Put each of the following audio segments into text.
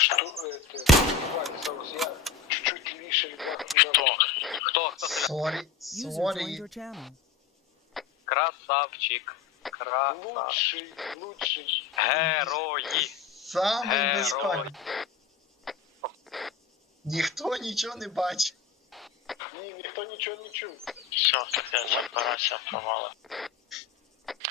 Шту... Это... Я чуть-чуть левее від вас. Хто? Хто? Хто? Сорі, User joined сорі. your channel. Красавчик. Красавчик. Лучший, лучший. Герої. Самий Герой. безпальний. Ніхто нічого не бачить. Ні, ніхто нічого не чув. Все, капець, операція провала.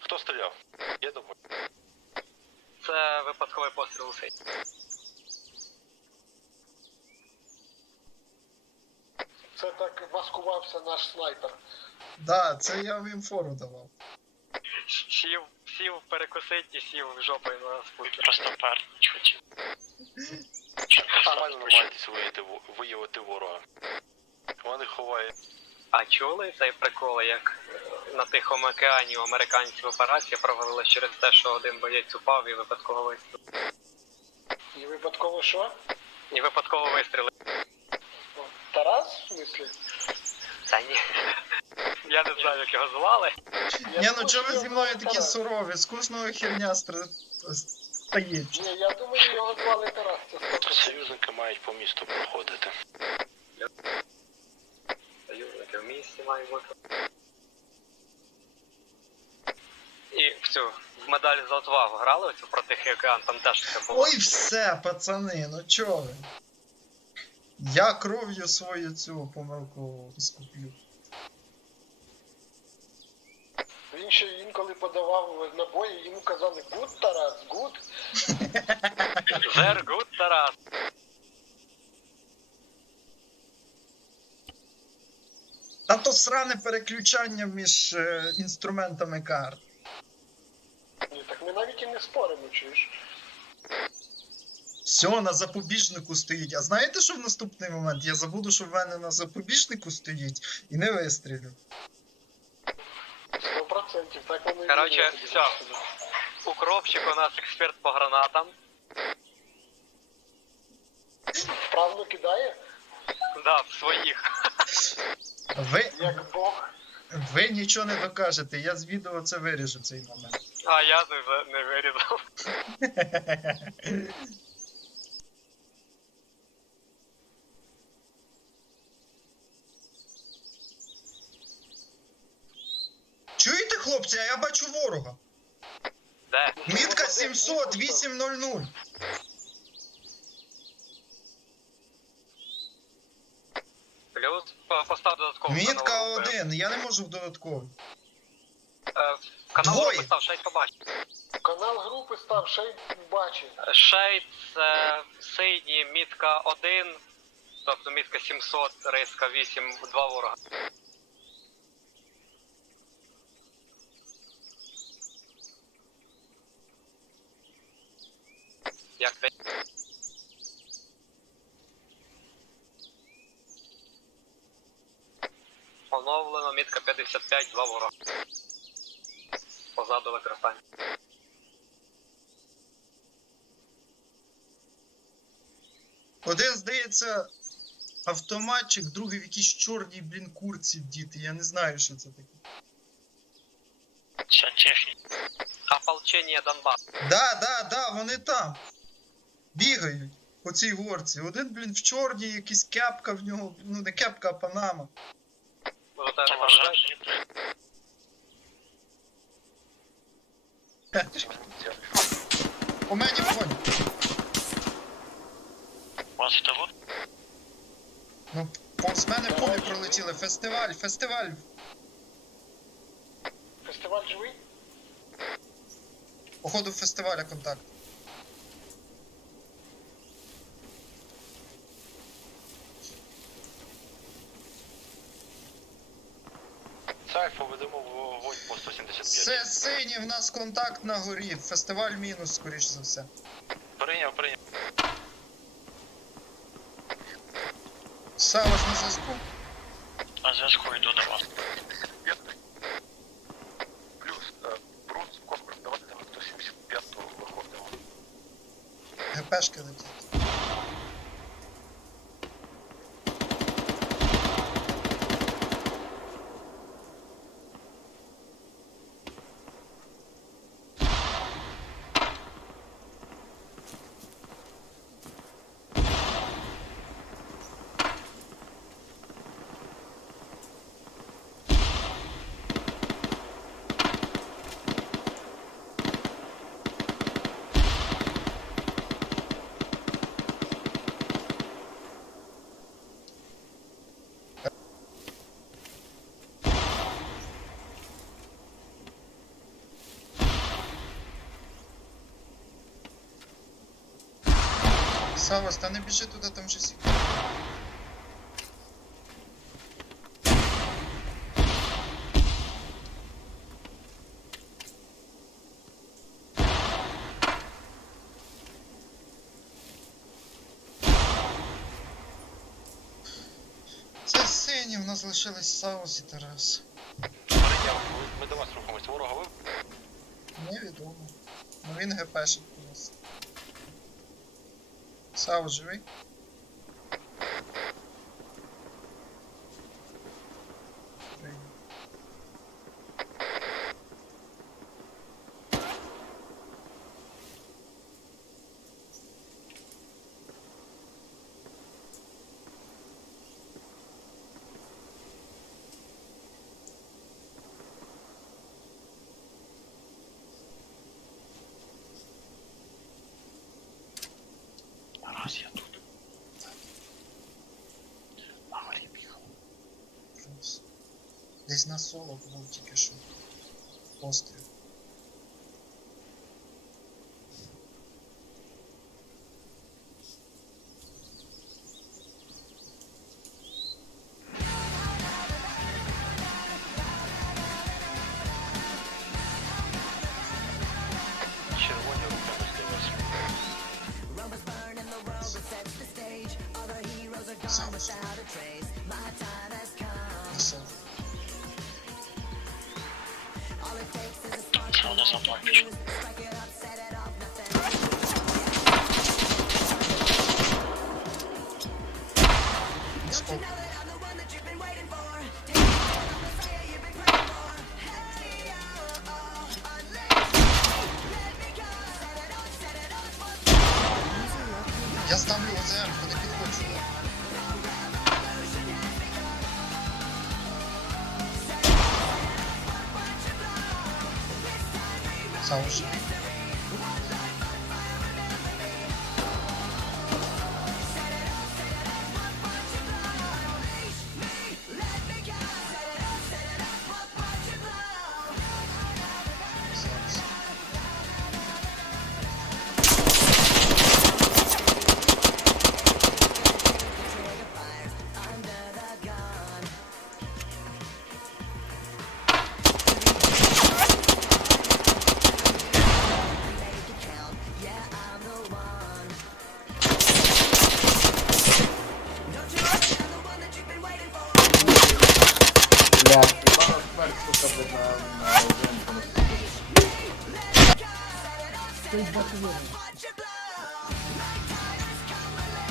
Хто стріляв? Я думаю. Це випадковий постріл у сей. Це так маскувався наш снайпер. Да, це я в інфору давав. Сів, сів перекусить і сів жопою на спутник. Просто пар чуть. Нормально намагайтесь виявити, во- виявити ворога. Вони ховають. А чули цей прикол, як на Тихому океані у американців операція провалилась через те, що один боєць упав і випадково вистрілив. І випадково що? І випадково вистрілив. Тарас, в смислі? Та ні. Я не знаю, як його звали. Я Ні, ну чого ви зі мною такі Тарас. сурові? З кожного херня стра- стає. Ні, я думаю, його звали Тарас. Це 100%. Союзники мають по місту проходити. Союзники в місті мають бути. І в цю в медаль за отвагу грали оцю про Тихий океан, там теж таке було. Ой, все, пацани, ну чого ви? Я кров'ю свою цю помилку скуплю. Він ще інколи подавав набої, йому казали гуд Тарас, гуд. Very good, Тарас. Та то сране переключання між е, інструментами карт. Ні, так ми навіть і не споримо, чуєш. Все, на запобіжнику стоїть. А знаєте, що в наступний момент? Я забуду, що в мене на запобіжнику стоїть і не вистрілю. Сто процентів, так воно і Короче, буде, скажу. Укропчик у нас експерт по гранатам. Вправно кидає, Да, в своїх. Ви, як Бог. ви нічого не докажете, я з відео це виріжу цей момент. А я не, не вирізав. а я бачу ворога. Де? Мітка 700, 800. Плюс по- постав додатково. Мітка канал групи. один, я не можу в додатковий. Е, Канал Двоє. групи став 6 побачив. Канал групи став, ще й бачить. Шейд це синій, мітка 1, тобто мітка 700, риска 8, два ворога. Як? Оновлено мітка 55, два ворога. Позаду використання. Один, здається, автоматчик, другий в якійсь чорній, блін, курці вдіти. Я не знаю, що це таке. Техніка. Ополчення Донбас. Да, да, да, вони там. Бігають по цій горці. Один, блін, в чорній, якась кепка в нього, ну не кепка, а панама. У мене вогонь. Вас того? Ну, повз мене пулі пролетіли. Фестиваль, фестиваль. Фестиваль живий? Походу фестиваля контакт. Так, поведемо вогонь по 175. Це синій, в нас контакт на горі. Фестиваль мінус, скоріш за все. Прийняв, прийняв. Саваш на зв'язку. На зв'язку йду до вас. Плюс, брус, конкурс, давайте на 175 виходимо. ГПшки летять. Савос, та не біжи туди, там же сік. Це сині, в нас залишились Саус і Тарас. Прийняв, ми- до вас рухаємось. Ворога ви Невідомо. Ну він ГПшить у нас. Саус живий? Прийняв. Раз я тут. На горі бігав. Плюс. Десь на соло був тільки що. Постріл. Червоні рухаємось до вас. Саус. На соло. Що Сауш. Зараз.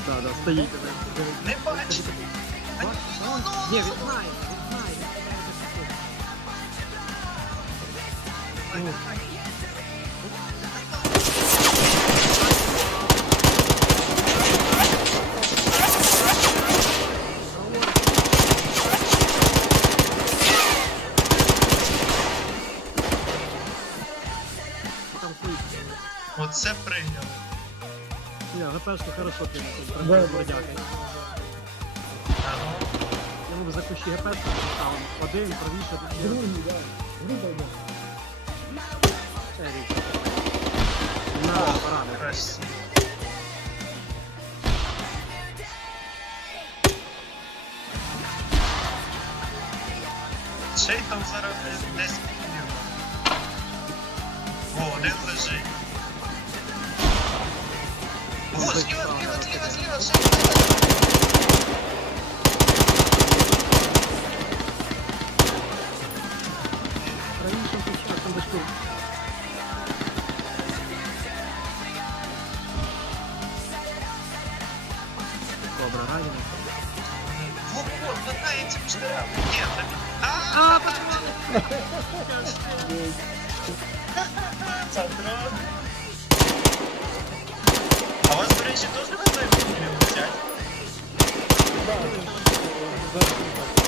Да, да, стоїть. Не бачу! Ні, він знає, він знає. Оце прийняли. Ні, ГПшка хорошо кинув. Прям бродяги. Ага. Йому б за кущі ГПшку поставив. Один, правіше, другий. Це річ. На, параметр. Красиво. Чей там зараз десь підбіг. О, один лежить. О, зліва, зліва, зліва, зліва, ще один. Правіше, кущі, там дочку. Добре, ранений. Во, во, мотається між деревами. Ні, так. А, А, пацани! патрон. Менше теж готові будуть включати? Так.